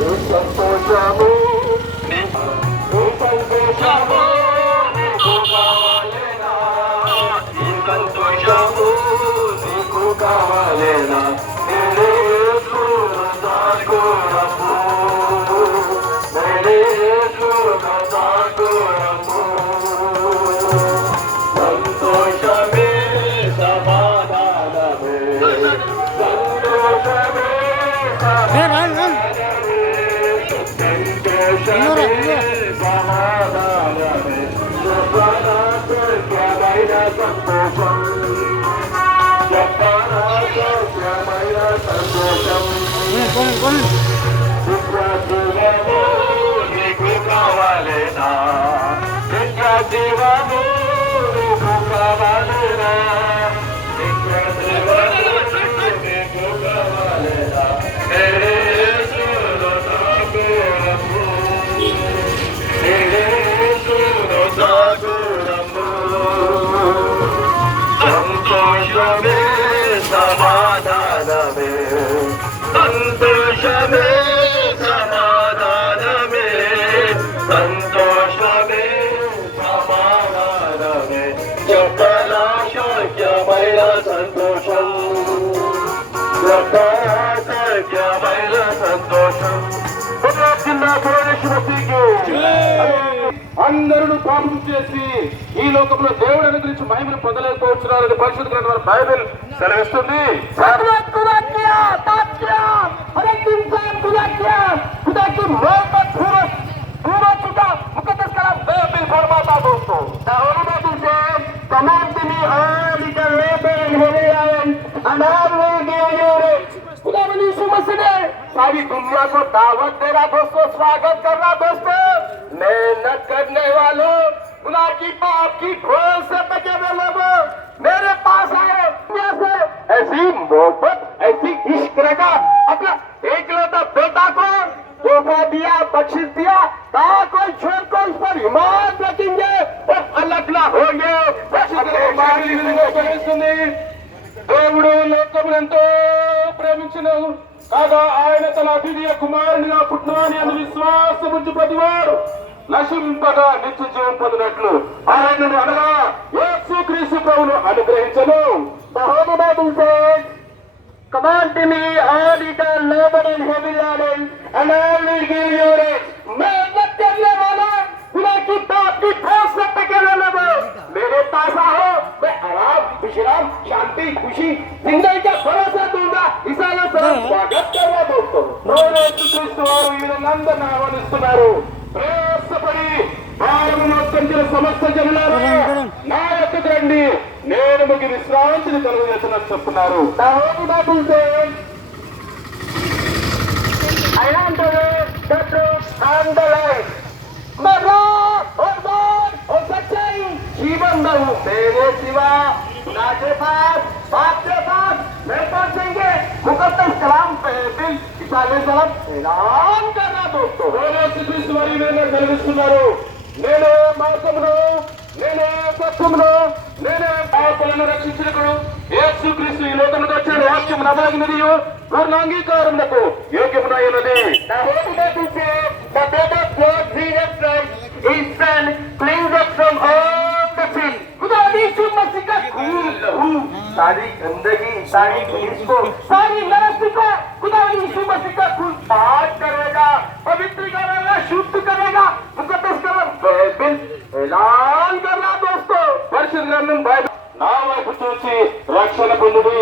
సంతోషము సంతోషము నీకు కావాలేనా ఈ సంతోషము నీకు కావాలేనా సంతోషమే సమాధానమే సంతోషమే సంతోషమే సమాధానమే స్వర్గమైన సంతోషం స్వర్గమైన సంతోషం జీవము నీకు కావాలేనా జీవము నీకు కావాలేనా నీకు కావాలేనా సంతోషమే సమాధానమే సంతోషమే సమాధానమే సంతోషమే సమాధానమే చెప్పలా శక్యమైన సంతోషం శక్యమైన సంతోషం అందరూ పాపం చేసి ఈ లోకంలో దేవుడు అనుగ్రహించి మహిమను పొందలేకపోతున్నారని పరిశుద్ధ బైబిల్ సెలవిస్తుంది. सारी दुनिया को दावत दे रहा दोस्तों, स्वागत कर रहा दोस्तों, मेहनत करने वालों, गुनाह की पाप की घोल से बचे हुए लोगों मेरे पास आए। दुनिया से ऐसी मोहब्बत ऐसी इश्क रखा, अपना एकलौता बेटा को तोहफा दिया, बख्शिश दिया, कहा कोई छोड़ को उस पर ईमान रखेंगे और अलग ना होंगे। దేవుడు లోకమునంతో ప్రేమించను కాగా ఆయన తన అద్వితీయ కుమారునిగా పుట్టినవాని అని విశ్వాసముంచు ప్రతివాడు నశింపగా నిత్య జీవం పొందినట్లు ఆయనను అనగా యేసుక్రీస్తు ప్రభువును అనుగ్రహించను. Command to me all eternal labor and heavy laden, and I will give you rest. मेहनत करने वाला गुनाह की पाप की ठोस से पकड़ने वाला मेरे पास आओ, मैं आराम विश्राम शांति खुशी जिंदगी का भरोसा दूंगा. इसाला सब स्वागत करना दोस्तों. క్రీస్తు వారు ఈ విధంగా ఆహ్వానిస్తున్నారు. ప్రయాసపడి భారమును మోసుకొంచిన సమస్త జనులారా నా యొద్దకు రండి, నేను మీకు విశ్రాంతిని కలుగజేస్తున్నట్టు చెప్తున్నారు. जीवन दऊ मेरे सिवा के पास बाप के पास नहीं पहुंचेंगे. मुकद्दस कलाम पे दिल इशारे सलाम ऐलान करना दोस्तों. క్రీస్తు వారి విధంగా కలిగిస్తున్నారు. నేనే మార్గమును, నేనే సత్యమును, నేనే పాపులను రక్షించుటకు యేసుక్రీస్తు ఈ లోకమునకు వచ్చిన వాక్యము నమ్మదగినది పూర్ణ అంగీకారమునకు యోగ్యమునైనది. सारी गंदगी सारी पुलिस को सारी नरस्ती को खुदा यीशु मसीह का खून पाक करेगा, पवित्र करेगा, शुद्ध करेगा. मुकद्दस कलाम बाइबल ऐलान करना दोस्तों. పరిశుద్ధ గ్రంథం బైబిల్ నా వైపు చూసి రక్షణ పొందుడి.